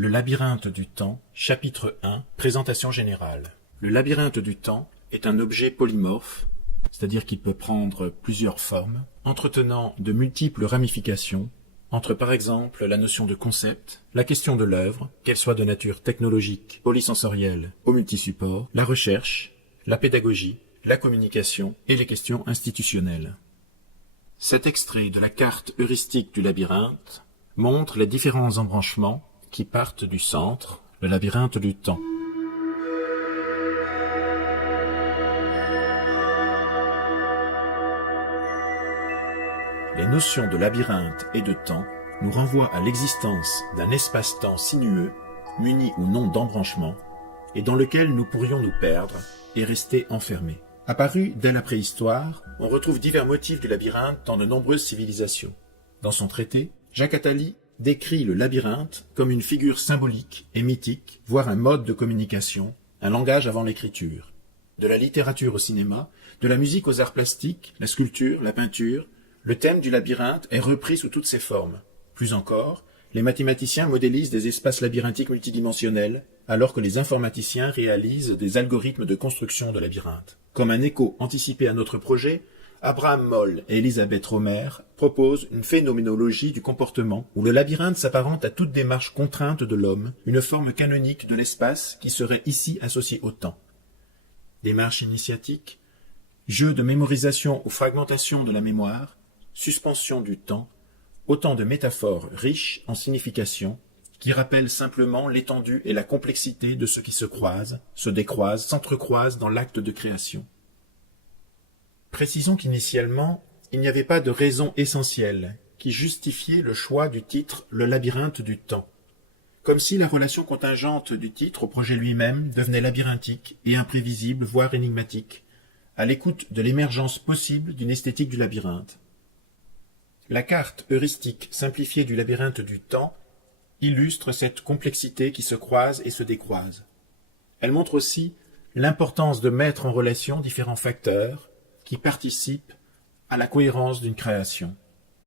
Le labyrinthe du temps, chapitre 1, présentation générale. Le labyrinthe du temps est un objet polymorphe, c'est-à-dire qu'il peut prendre plusieurs formes, entretenant de multiples ramifications, entre par exemple la notion de concept, la question de l'œuvre, qu'elle soit de nature technologique, polysensorielle ou multisupport, la recherche, la pédagogie, la communication et les questions institutionnelles. Cet extrait de la carte heuristique du labyrinthe montre les différents embranchements qui partent du centre, le labyrinthe du temps. Les notions de labyrinthe et de temps nous renvoient à l'existence d'un espace-temps sinueux, muni ou non d'embranchements, et dans lequel nous pourrions nous perdre et rester enfermés. Apparu dès la préhistoire, on retrouve divers motifs du labyrinthe dans de nombreuses civilisations. Dans son traité, Jacques Attali décrit le labyrinthe comme une figure symbolique et mythique, voire un mode de communication, un langage avant l'écriture. De la littérature au cinéma, de la musique aux arts plastiques, la sculpture, la peinture, le thème du labyrinthe est repris sous toutes ses formes. Plus encore, les mathématiciens modélisent des espaces labyrinthiques multidimensionnels, alors que les informaticiens réalisent des algorithmes de construction de labyrinthes. Comme un écho anticipé à notre projet, Abraham Moll et Elisabeth Romer proposent une phénoménologie du comportement où le labyrinthe s'apparente à toute démarche contrainte de l'homme, une forme canonique de l'espace qui serait ici associée au temps. Démarche initiatique, jeu de mémorisation ou fragmentation de la mémoire, suspension du temps, autant de métaphores riches en signification qui rappellent simplement l'étendue et la complexité de ce qui se croise, se décroise, s'entrecroise dans l'acte de création. Précisons qu'initialement, il n'y avait pas de raison essentielle qui justifiait le choix du titre « Le labyrinthe du temps », comme si la relation contingente du titre au projet lui-même devenait labyrinthique et imprévisible, voire énigmatique, à l'écoute de l'émergence possible d'une esthétique du labyrinthe. La carte heuristique simplifiée du labyrinthe du temps illustre cette complexité qui se croise et se décroise. Elle montre aussi l'importance de mettre en relation différents facteurs qui participent à la cohérence d'une création.